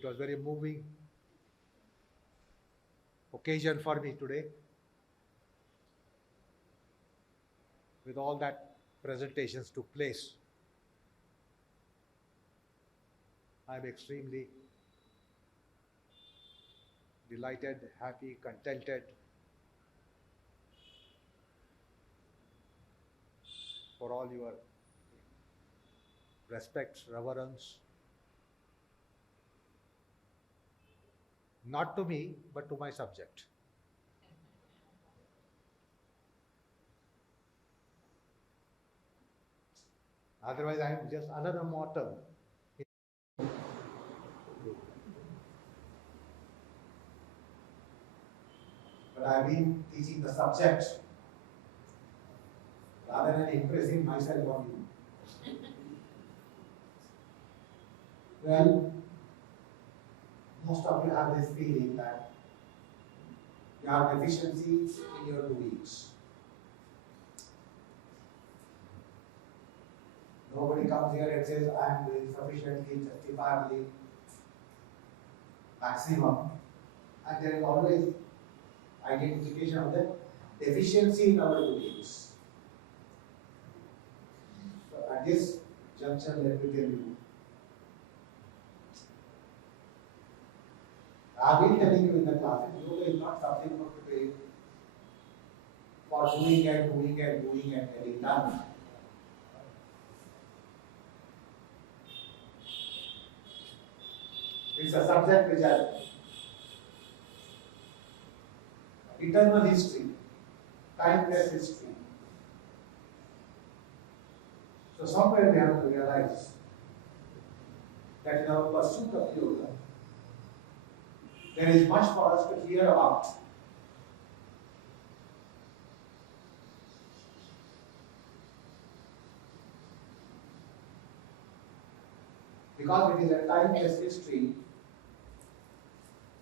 It was very moving occasion for me today. With all that presentations took place, I'm extremely delighted, happy, contented for all your respect, reverence, not to me, but to my subject. Otherwise, I am just another mortal. But I've been teaching the subject rather than impressing myself on you. Well, most of you have this feeling that you have deficiencies in your doings. Nobody comes here and says, I am doing sufficiently, justifiably, maximum. And there is always identification of the deficiency in our doings. So at this juncture, let me tell you, I have been telling you in the class, yoga is not something for today for doing and doing and doing and getting done. It's a subject which has eternal history, timeless history. So somewhere we have to realize that in our pursuit of yoga, there is much for us to hear about. Because it is a timeless history,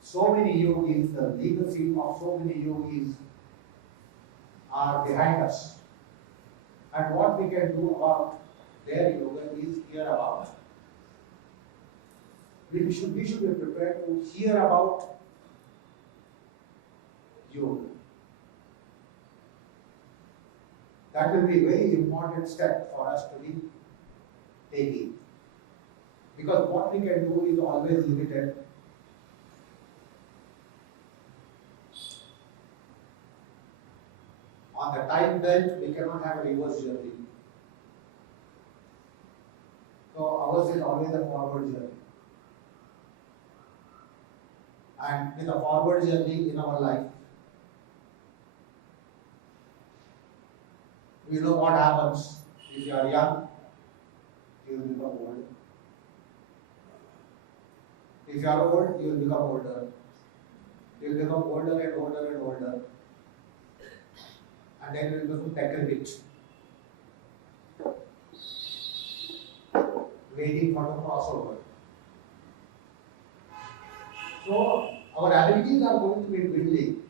so many yogis, the legacy of so many yogis are behind us. And what we can do about their yoga is hear about. We should be prepared to hear about yoga. That will be a very important step for us to be taking. Because what we can do is always limited. On the time belt, we cannot have a reverse journey. So ours is always a forward journey. And with a forward journey in our life, we know what happens. If you are young, you will become old. If you are old, you will become older. You will become older and older and older. And then you will become decrepit. Waiting for the crossover. So, our abilities are going to be dwindling.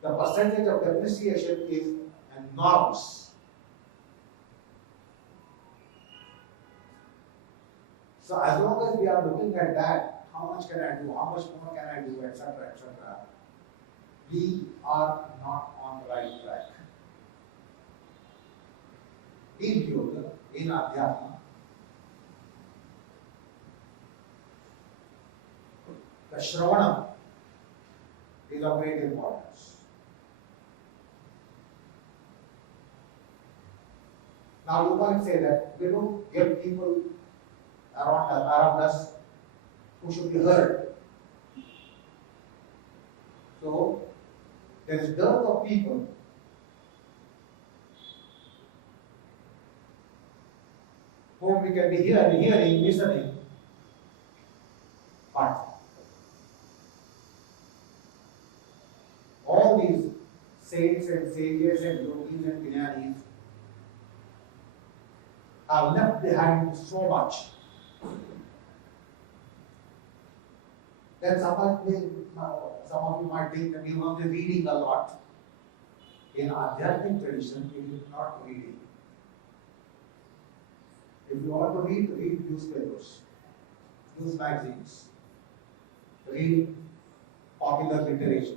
The percentage of depreciation is enormous. So, as long as we are looking at that, how much can I do, how much more can I do, etc., we are not on the right track. In yoga, in adhyatma, the shravana is of great importance. Now you might say that we don't get people around us who should be heard. So there is dearth of people whom we can be hearing, listening, but all these saints and sages and yogis and jnanis have left behind so much. Then some of you might think that we must be reading a lot. In Adhyatmic tradition, it is not reading. If you want to read, read newspapers, news magazines, read popular literature.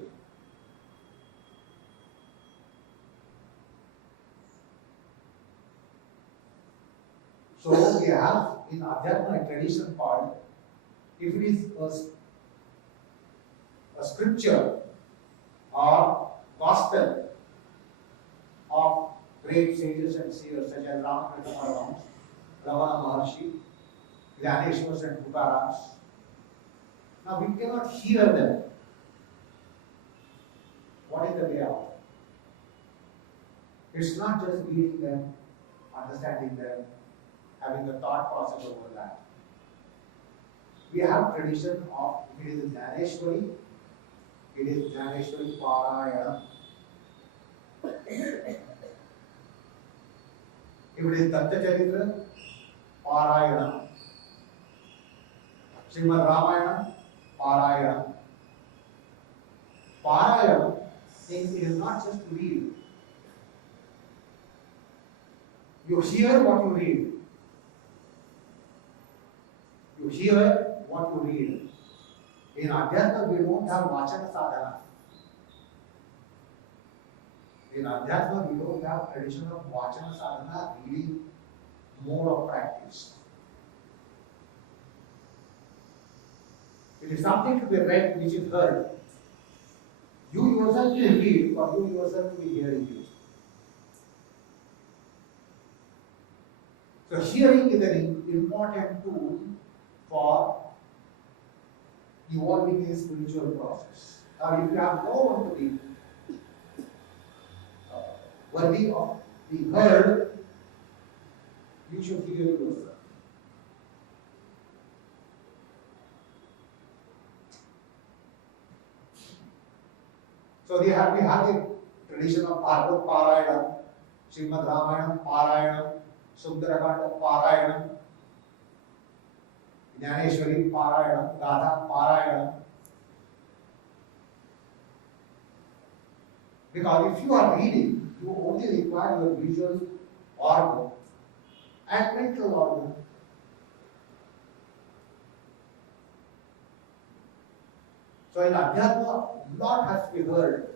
So we have in Adhyatma a tradition called, if it is a scripture or gospel of great sages and seers such as Ramakrishna Paramahamsa, Ramana Maharshi, Gyaneshwars and Tukarams. Now we cannot hear them. What is the way out? It's not just reading them, understanding them, having the thought process over that. We have tradition of, if it is Gyaneshwari, it is Gyaneshwari Parayana. If it is Datta Charitra, Parayana. Srimad Ramayana, Parayana. Parayana means it is not just to read. You hear what you read. You hear what you read. In Adhyatma, we don't have Vachana Sadhana. In Adhyatma, we don't have tradition of Vachana Sadhana, reading mode of practice. It is something to be read which is heard. You yourself will read or you yourself will be hearing it. So hearing is an important tool for evolving a spiritual process. Now if you have no one to be worthy of being heard, you should hear yourself. So we have the tradition of Bhagavad Parayana, Srimad Ramayana Parayana, Sundarakanda Parayana, Gyaneshwari Parayana, Gatha Parayana. Because if you are reading, you only require your visual organ and mental organ. So in Adhyatma, lot has to be heard.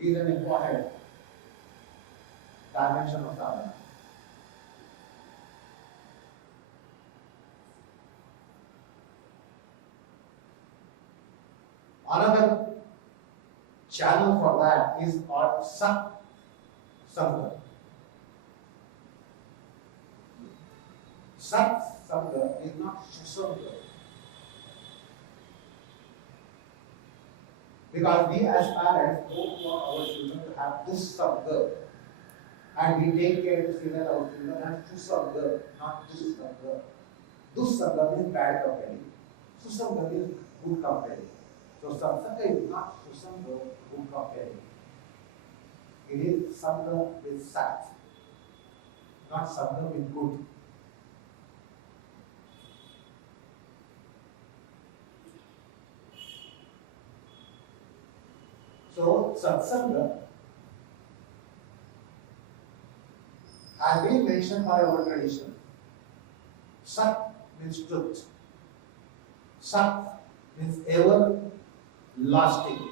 Is an important dimension of sadhana. Another channel for that is called Sat Sangha. Sat Sangha is not Susanga. Because we as parents don't want our children to have this Sangha. And we take care to see that our children have Susanga, not Dusanga. Dusanga is bad company. Susanga is good company. So Satsanga is not Susanga, good company. It is Sangha with Sat, not Sangha with good. So Satsanga has been mentioned by our tradition. Sat means truth. Sat means ever lasting.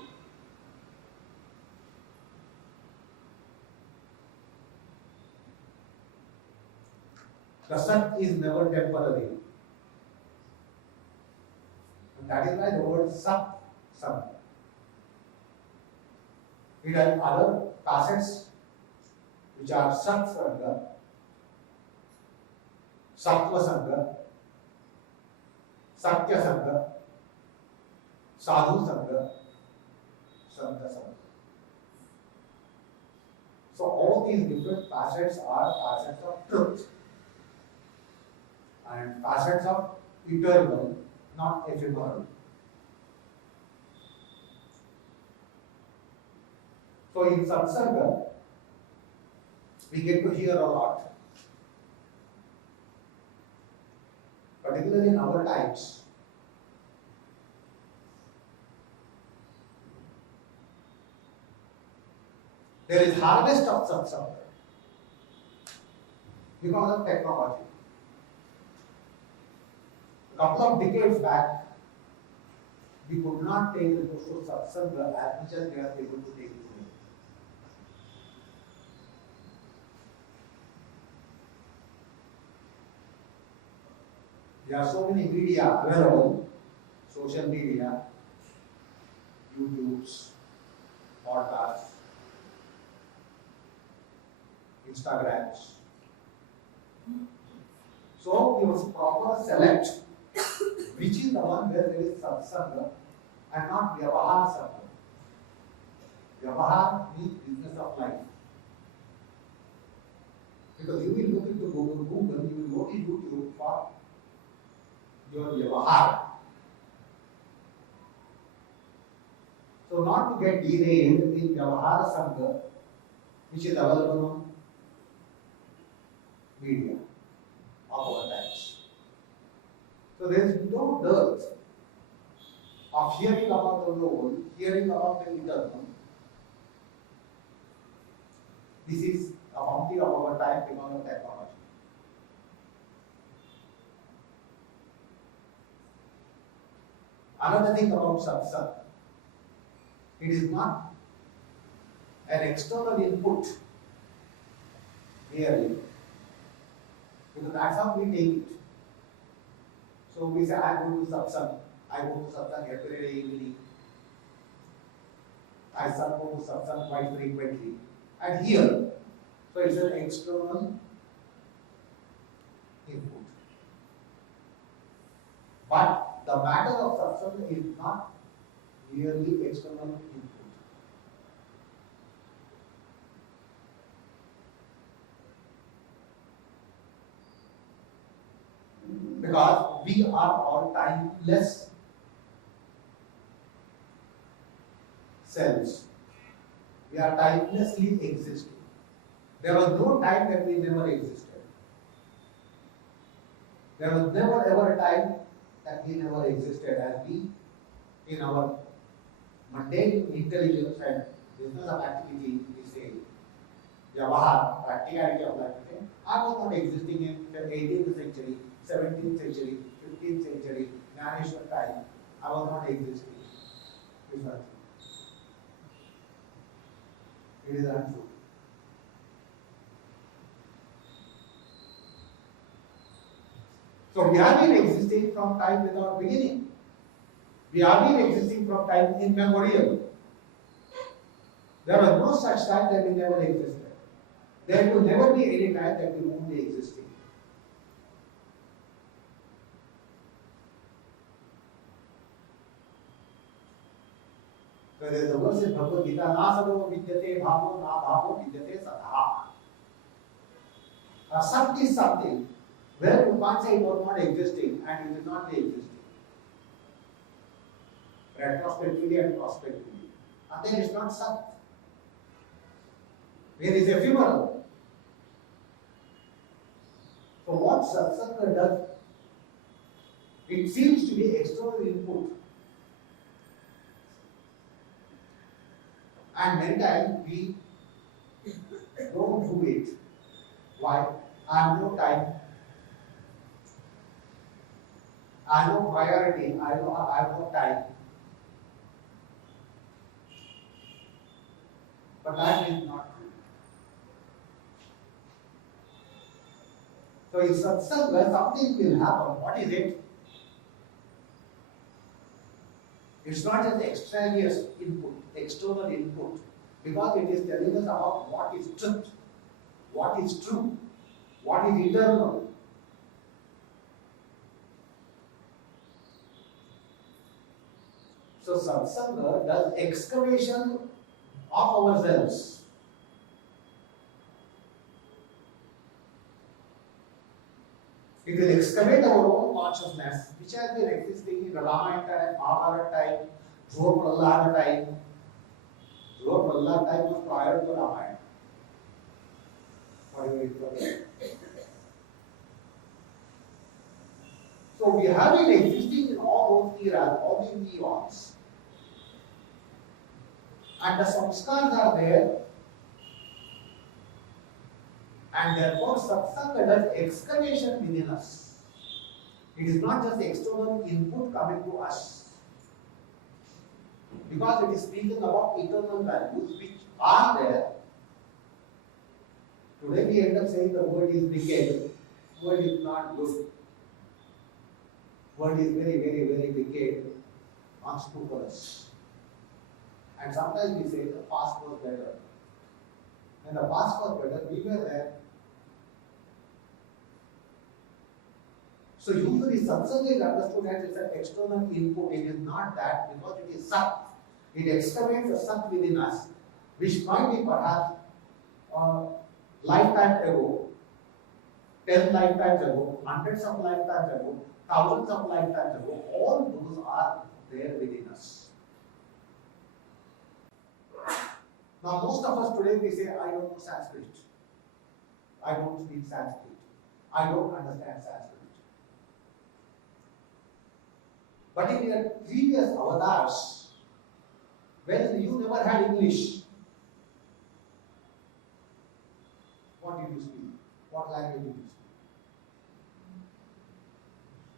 The Sat is never temporary. And that is why the word Sat, Sat. It has other facets which are Sat Sangha, Sattva Sangha, Satya Sangha, Sadhu Sangha, Santa Sangha. So all these different facets are facets of truth and facets of eternal, not ephemeral. So in Satsanga, we get to hear a lot. Particularly in our times. There is harvest of Satsanga. because of technology. A couple of decades back, we could not take the post of satsanga as much as we are able to take it today. There are so many media available, social media, YouTubes, podcasts, Instagrams. So you must proper select which is the one where there is satsanga and not vyavahar sanga. Vyavahar means business of life. Because you will look into Google, you will go to YouTube for your vyavahar. So not to get derailed in vyavahar sanga, which is available on media of our times. So there is no dearth of hearing about the Lord, hearing about the eternal. This is a bounty of our time because of technology. Another thing about satsang, it is not an external input merely, because that's how we take it. So we say, I go to satsang every day evening. I go to satsang quite frequently. And here, so it's an external input. But the matter of satsang is not merely external input. Because we are all timeless selves. We are timelessly existing. There was no time that we never existed. There was never ever a time that we never existed, as we, in our mundane intelligence and business of activity, we say, Vyavahar, practicality of life. I was not existing in the 18th century, 17th century, 15th century, Jnaneshwar time. I was not existing. It is not true. It is untrue. So we have been existing from time without beginning. We have been existing from time immemorial. There was no such time that we never existed. There will never be any time that we won't be existing. So there is a verse in Bhagavad Gita, Na sarva vidyate bhavo na bhavo vidyate sadha. A sat is something where you can't say it was not existing and it will not be existing. Retrospectively and prospectively. And then it's not sat. It is ephemeral. So what satsanga does, it seems to be external input. And many times we don't do it. Why? I have no time. I have no priority. I have no time. But that is not true. So in satsanga, something will happen. What is it? It's not just extraneous input, external input, because it is telling us about what is truth, what is true, what is eternal. So satsanga does excavation of ourselves. It will excavate our own consciousness, which has been existing in the Ramayana time, Mahabharata time, Dhruva Prahlada time. Dhruva Prahlada time was prior to Ramayana. Whatever it was. So we have been existing in all those eras, all these eons. And the samskars are there. And therefore, satsanga does excavation within us. It is not just external input coming to us. Because it is speaking about eternal values which are there. Today we end up saying the word is wicked. Word is not good. Word is very, very, very wicked. Unscrupulous. And sometimes we say the past was better. When the past was better, we were there. So usually satsanga is understood as it's an external input. It is not that because it is sat. It excavates a sat within us, which might be perhaps lifetime ago, 10 lifetimes ago, hundreds of lifetimes ago, thousands of lifetimes ago. All those are there within us. Now most of us today we say, I don't know Sanskrit. I don't speak Sanskrit. I don't understand Sanskrit. But in your previous avatars, when you never had English, what did you speak? What language did you speak?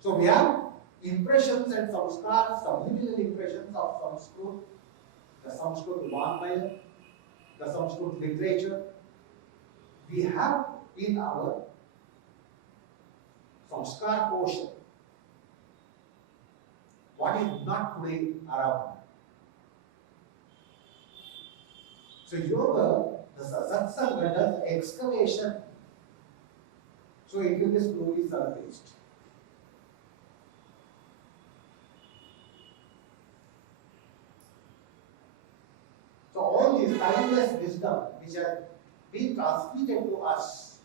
So we have impressions and samskars, subliminal impressions of Sanskrit, the Sanskrit Vaangmaya, the Sanskrit literature. We have in our samskar portion what is not today around. So yoga, the satsanga does excavation. So it will be slowly surfaced. So all these timeless wisdom which have been transmitted to us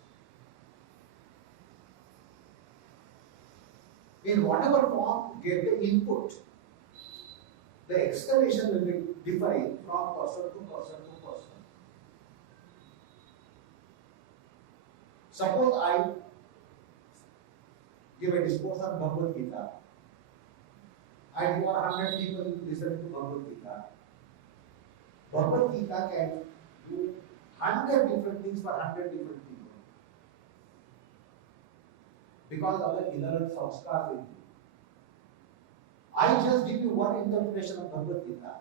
in whatever form get the input, the excavation will be differing from person to person to person. Suppose I give a discourse on Bhagavad Gita. I give 100 people listen to Bhagavad Gita. Bhagavad Gita can do 100 different things for 100 different people. Because of the inherent samskar in you. I just give you one interpretation of Bhagavad Gita.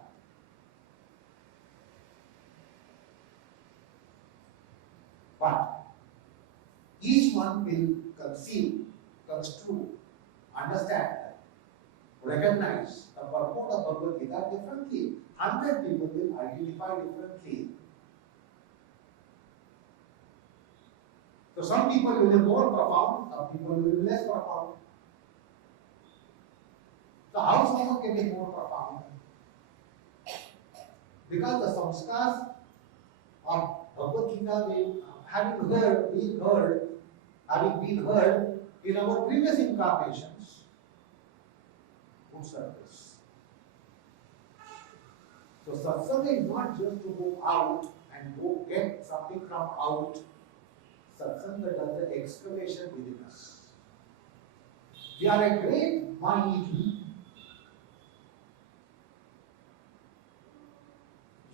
But each one will conceive, construe, understand, recognize the purport of Bhagavad Gita differently. 100 people will identify differently. So some people will be more profound, some people will be less profound. So how someone can be more profound? Because the samskars of Bhagavad Gita having been heard in our previous incarnations would surface. So satsanga is not just to go out and go get something from out. Satsanga does the excavation within us. We are a great mind.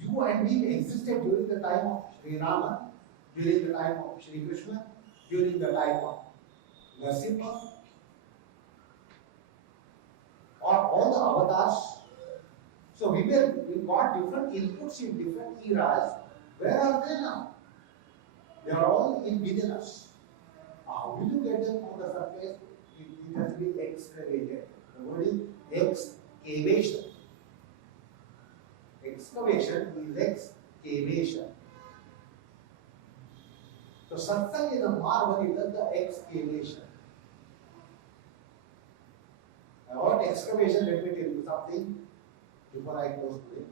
You and me existed during the time of Sri Rama, during the time of Sri Krishna, during the time of Narasimha, or all the avatars. So we got different inputs in different eras. Where are they now? They are all within us. How will you get them on the surface? It has to be excavated. The word is excavation. Excavation is excavation. So satsang is a marvel, it does the excavation. About excavation, let me tell you something before I close today.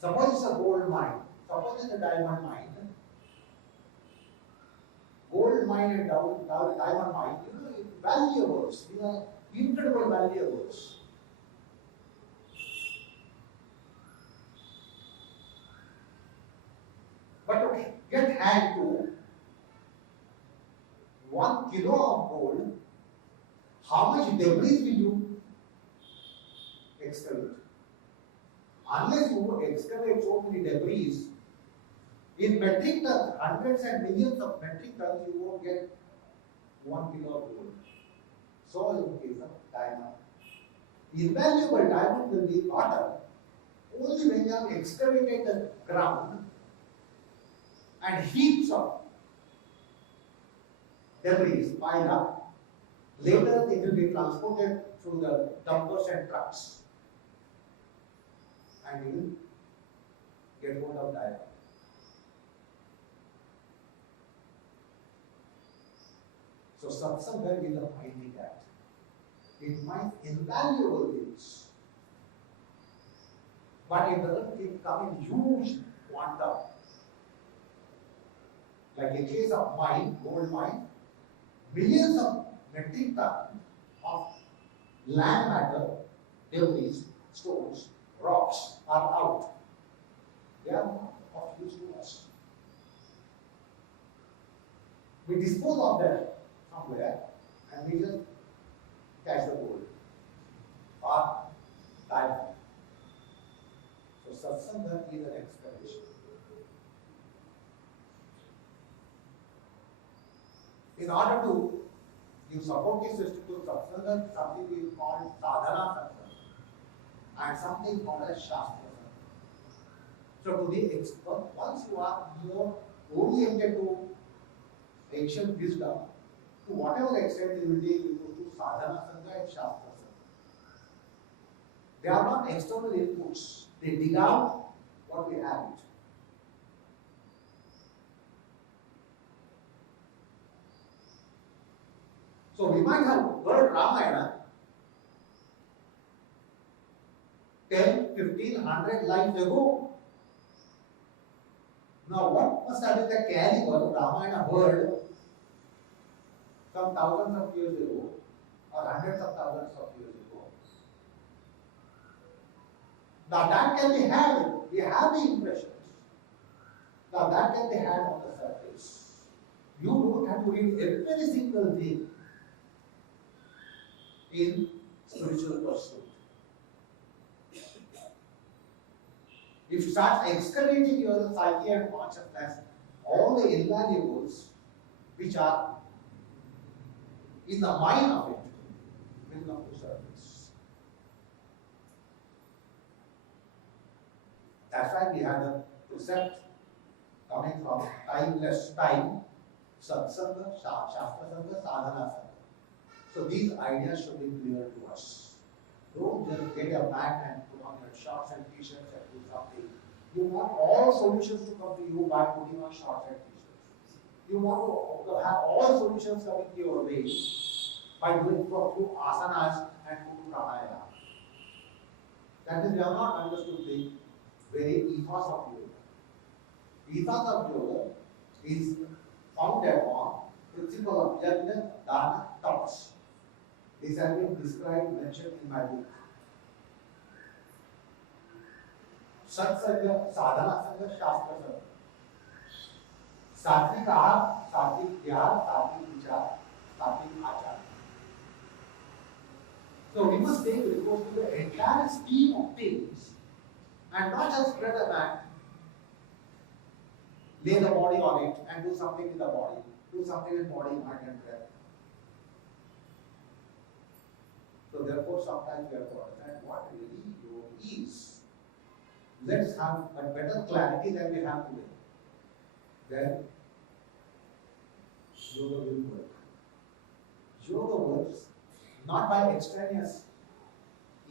Suppose it's a gold mine, suppose it's a diamond mine. Gold mine and diamond mine, valuables, these are incredible valuables. But to get hand to 1 kilo of gold, how much debris will you excavate? Unless you excavate so many debris, In metric tons, hundreds and millions of metric tons, you won't get 1 kilo of gold. So in case of diamond, invaluable diamond will be gotten only when you have excavated the ground and heaps of debris piled up. Later, it will be transported through the dumpers and trucks, and you will get hold of diamond. So satsanga is a mighty act. It might invaluable things, but it doesn't come in huge quantum. Like in case of mine, gold mine, millions of metric tons of land matter, debris, stones, rocks are out. They are not of use to us. We dispose of them somewhere and we just catch the gold or diamond. So satsanga is an explanation. In order to give supporting system to satsanga, something is called sadhana satsanga and something called as shastra satsanga. So to the expert, once you are more oriented to ancient wisdom, to whatever extent you will take, you go to sadhana satsanga and shastra satsanga. They are not external inputs. They dig out what we have it. So we might have heard Ramayana 10, 15, 100 lives ago. Now what must have been the caliber Ramayana heard some thousands of years ago or hundreds of thousands of years ago? Now that can be had. We have the impressions. Now that can be had on the surface. You don't have to read every single thing in spiritual pursuit. If you start excavating your psyche and consciousness, all the invaluables which are in the mind of it will come to surface. That's why we have a precept coming from timeless time, satsanga, shastra sanga, sadhana sanga. So these ideas should be clear to us. Don't just get a mat and put on your shorts and t-shirts and do something. You want all solutions to come to you by putting on shorts and t-shirts. You want to have all solutions coming to your way by doing a few asanas and put pranayama. That is, we have not understood the very ethos of yoga. Ethos of yoga is founded on principle of yajna, dana, tapas. These have been described, mentioned in my book. Satsanga, sadhana sanga, shastra sanga. Sattvic ahar, sattvic vyahar, sattvic vichar, sattvic achar. So we must take recourse to the entire scheme of things and not just spread a mat, lay the body on it and do something with the body, do something with body, mind and breath. So therefore, sometimes we have to understand what really yoga is. Let's have a better clarity than we have today. Then yoga will work. Yoga works not by extraneous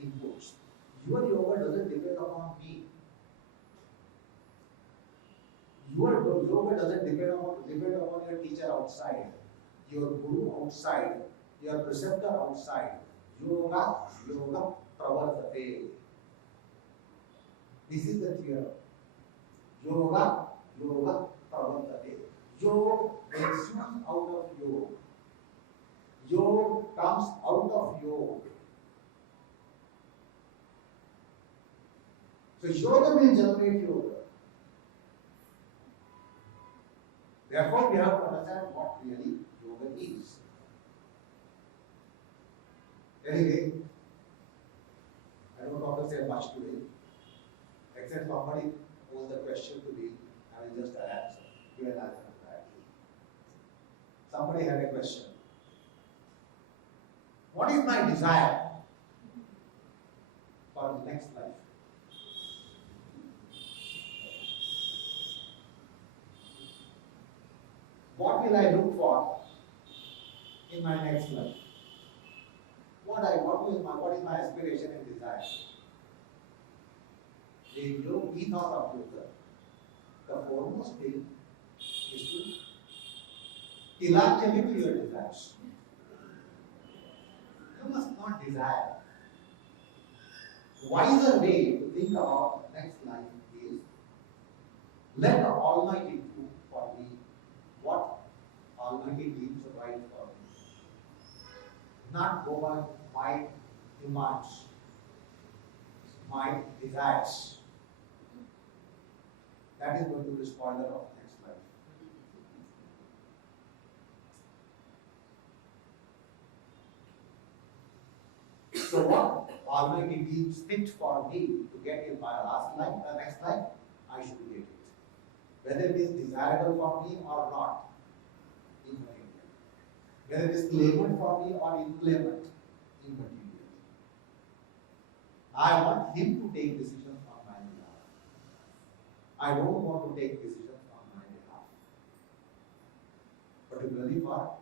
inputs. Your yoga doesn't depend upon me. Your yoga doesn't depend upon your teacher outside, your guru outside, your preceptor outside. Yoga pravartate. This is the theorem. Yoga pravartate. Yoga makes you out of yoga. Yoga comes out of yoga. So yoga will generate yoga. Therefore, we have to understand what really yoga is. Anyway, I don't want to say much today, except somebody posed the question to me, and will just give an answer to that. Somebody had a question. What is my desire for the next life? What will I look for in my next life? What is my aspiration and desire? If you be not computer, the foremost thing is to evaluate your desires. You must not desire. Wiser way to think about next life is let the Almighty do for me what Almighty deems right for me. Not go by my demands, my desires. That is going to be the spoiler of next life. So what Almighty deems fit for me to get in my last life, the next life, I should get it. Whether it is desirable for me or not, immaterial. Whether it is claimant for me or inclement, immaterial. I want Him to take decisions on my behalf. I don't want to take decisions on my behalf. Particularly for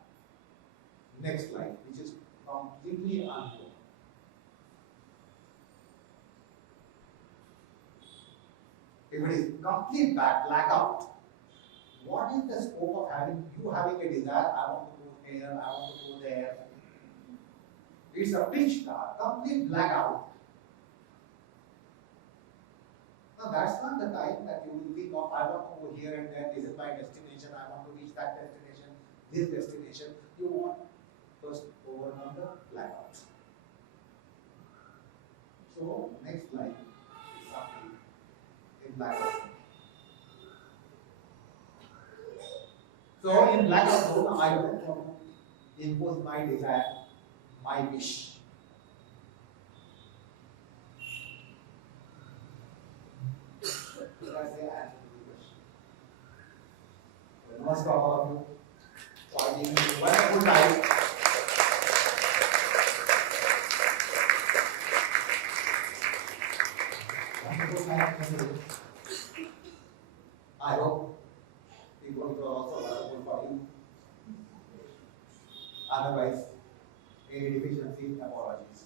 next life, which is completely unknown. If it is complete blackout, what is the scope of having a desire? I want to go here, I want to go there. It's a pitch dark, complete blackout. Now that's not the time that you will think of, I want to go here and there, this is my destination, I want to reach that destination, this destination. You want first overcome the blackout. So next life is something in blackout. So in blackout zone, I don't want to impose my desire, my wish. Did I say answer to the question? Most of all of you for giving me wonderful time. Wonderful time. I hope it was also wonderful for you. Otherwise, any deficiency, apologies.